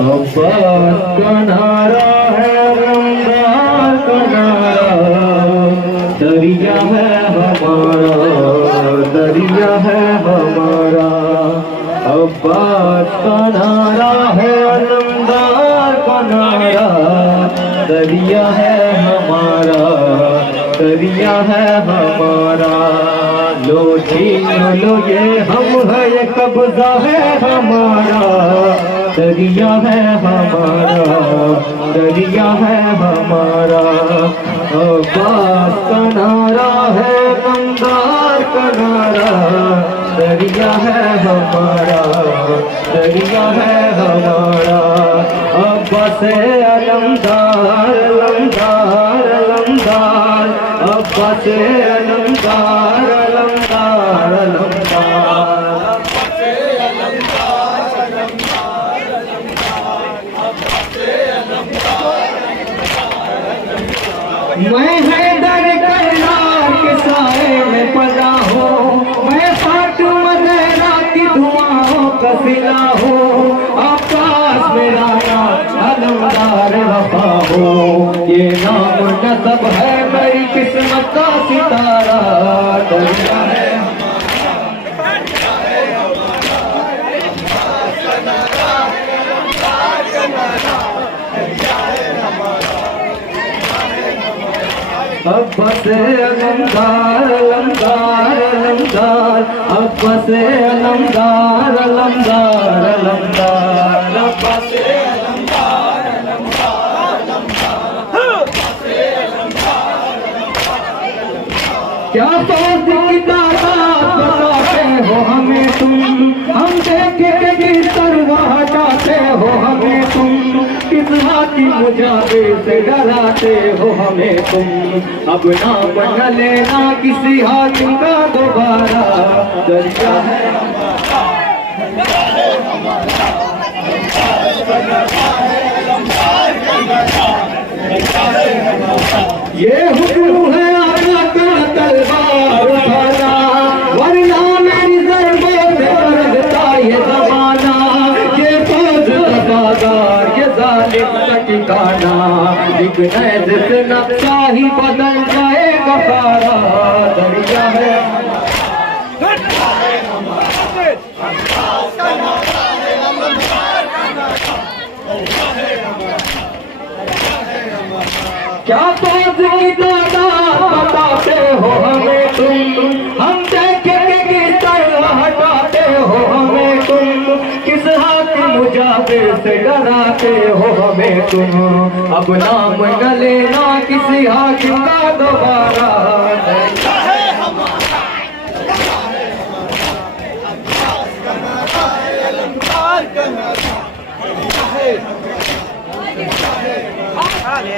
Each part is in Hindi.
अब्बास का नारा है रमदार का नारा, दरिया है हमारा, दरिया है हमारा। अब्बास का नारा है रमदार का नारा, दरिया है हमारा, दरिया है हमारा। लो छीन लो ये हम है, ये कब्जा है हमारा, दरिया है हमारा, दरिया है हमारा। अब्बास का नारा है रमदार का नारा, दरिया है हमारा, दरिया है हमारा। अब्बास अलमदार अलमदार अलमदार, अब्बास अलमदार अलमदार अलमदार। मैं हैदर करनाल के साए में पला हूँ, मैं फातिमा ज़हरा की दुआओं का सिला हूँ। अब्बास मेरा नाम अलमदार वफा हो, ये नाम नसब है मेरी किस्मत का सितारा, दरिया है अब्बास अलमदार अलमदार अलमदार, अब्बास अलमदार अलमदार अलमदार, अब्बास अलमदार अलमदार अलमदार। क्या बात की तादाद बताते हो हमें तुम, हम देखे के गिरतर हटाते हो हमें तुम, किस हाथी मुजाबे से डराते हो हमें तुम। अब नाम न लेना किसी हाकिम का दोबारा, दरिया है ये हुक्म है आका का तलवार उठाना, वरना मेरी ज़रबों से करता ये ज़माना। ये फौज वफादार ये जालिम का ठिकाना, एक नैज़ से नक्शा ही बदल जाएगा सारा, दरिया है क्या फौज की तादाद बताते हो हमें तुम, हम देखे के गिरतर हटाते हो हमें तुम, किस हाथी मुजाबे से डराते हो हमें तुम। अब नाम न लेना किसी हाकिम का दोबारा,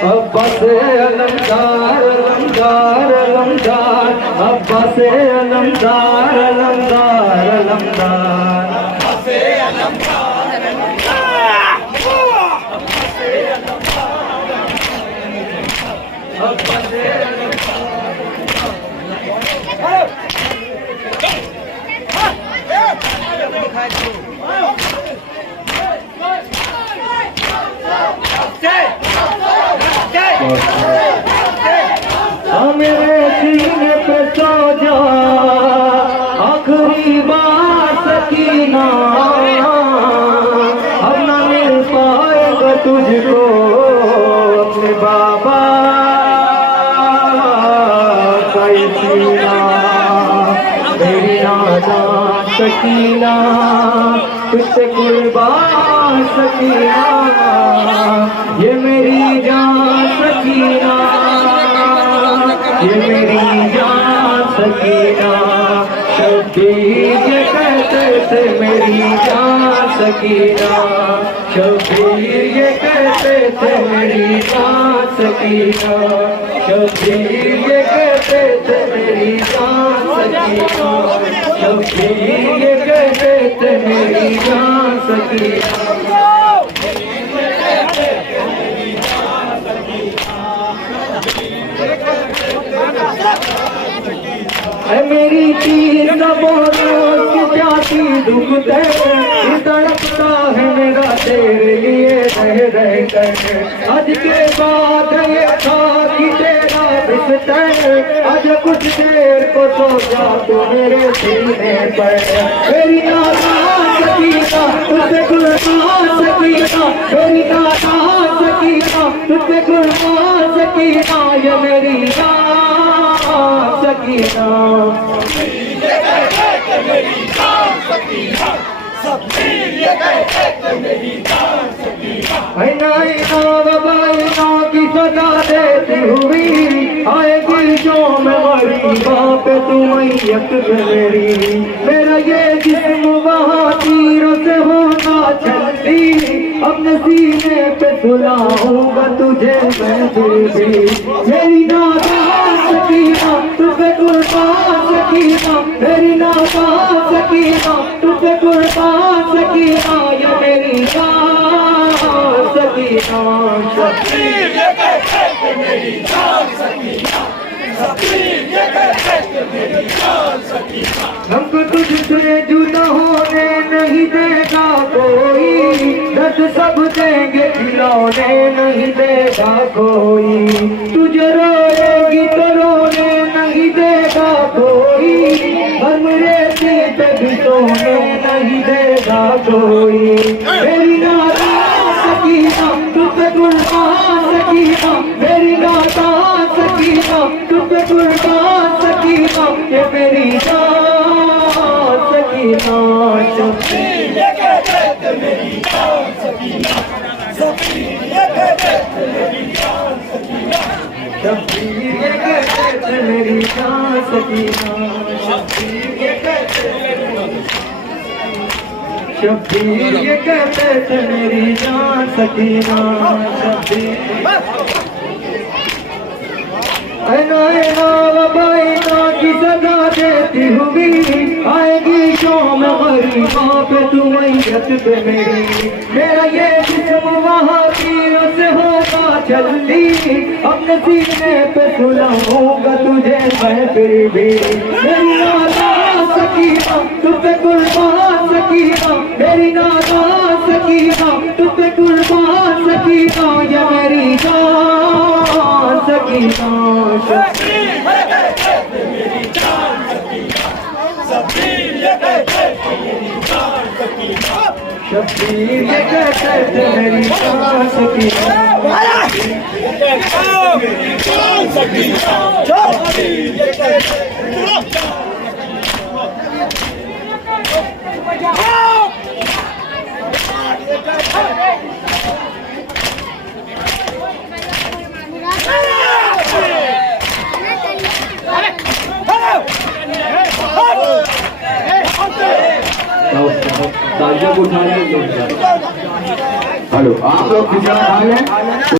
अब्बास अलमदार अलमदार अलमदार, अब्बास अलमदार अलमदार अलमदार, अब्बास अलमदार मेरे सीने पे सो जा आखिरी बार सकीना, अब न मिल पाएगा तुझको अपने बाबा का सीना। मेरी नादान सकीना तुझसे कुर्बान सकीना, ये मेरी जान सकीना, ये मेरी जान सकीना। शब्बीर ये कहते थे मेरी जान सकीना, शब्बीर ये कहते थे मेरी जान सकीना, शब्बीर ये कहते थे मेरी जान सकीना, शब्बीर ये कहते थे मेरी जान सकीना। मेरी तीर न बोलो छाती दुखते तड़पता है मेरा तेरे लिए रह कर। आज के बाद ये था कि तेरा बिस्तर आज कुछ देर को सो जा तू मेरे सीने पर। मेरी नादान सकीना तुझसे कुर्बान सकीना, मेरी नादान सकीना तुझसे कुर्बान सकीना, ये मेरी जान सकीना। की सदा देती हुई आएगी जो मैं मरी बाप तू मैयत मेरी। मेरा ये जिस्म वहाँ तीरों से होगा छल्ली, अपने सीने पे सुलाऊंगा तुझे मैं फिर भी। मेरी नादान सकीना तुझे कुर्बान सकीना, मेरी नादान सकीना तुझे कुर्बान सकीना, ये मेरी जान सकीना। हमको तुझसे जुदा होने नहीं देगा कोई, दर्द सब देंगे खिलौने नहीं देगा कोई। तुझे रोएगी तो रोने नहीं देगा कोई, हम रेती पे भी सोने नहीं देगा कोई। मेरी नादान सकीना तुझे कुर्बान सकीना, मेरी नादान सकीना तुझे कुर्बान सकीना, ये मेरी जान सकीना। शब्बीर ये कहते मेरी जान सकीना, शब्बीर ये कहते मेरी जान सकीना, शब्बीर ये कहते मेरी जान सकीना, शब्बीर ये कहते शब्बीर ये कहते मेरी जान सकीना। शब्बीर की सदा देती हुई आएगी जो मैं मरी वहाँ पे तू मैयत पे मेरी। मेरा ये जिस्म वहाँ तीरों से होगा छल्ली, अपने सीने पे सुलाऊंगा तुझे मैं फिर भी। मेरी नादान सकीना तुझे कुर्बान सकीना, मेरी नादान सकीना तुझे कुर्बान सकीना, ये मेरी जान सकीना। शब्बीर ये कहते मेरी जान सकीना, शब्बीर ये कहते मेरी जान सकीना, जान सकीना, शब्बीर ये कहते तालियां उठा लेंगे। हेलो, आप लोग खिंचा लें।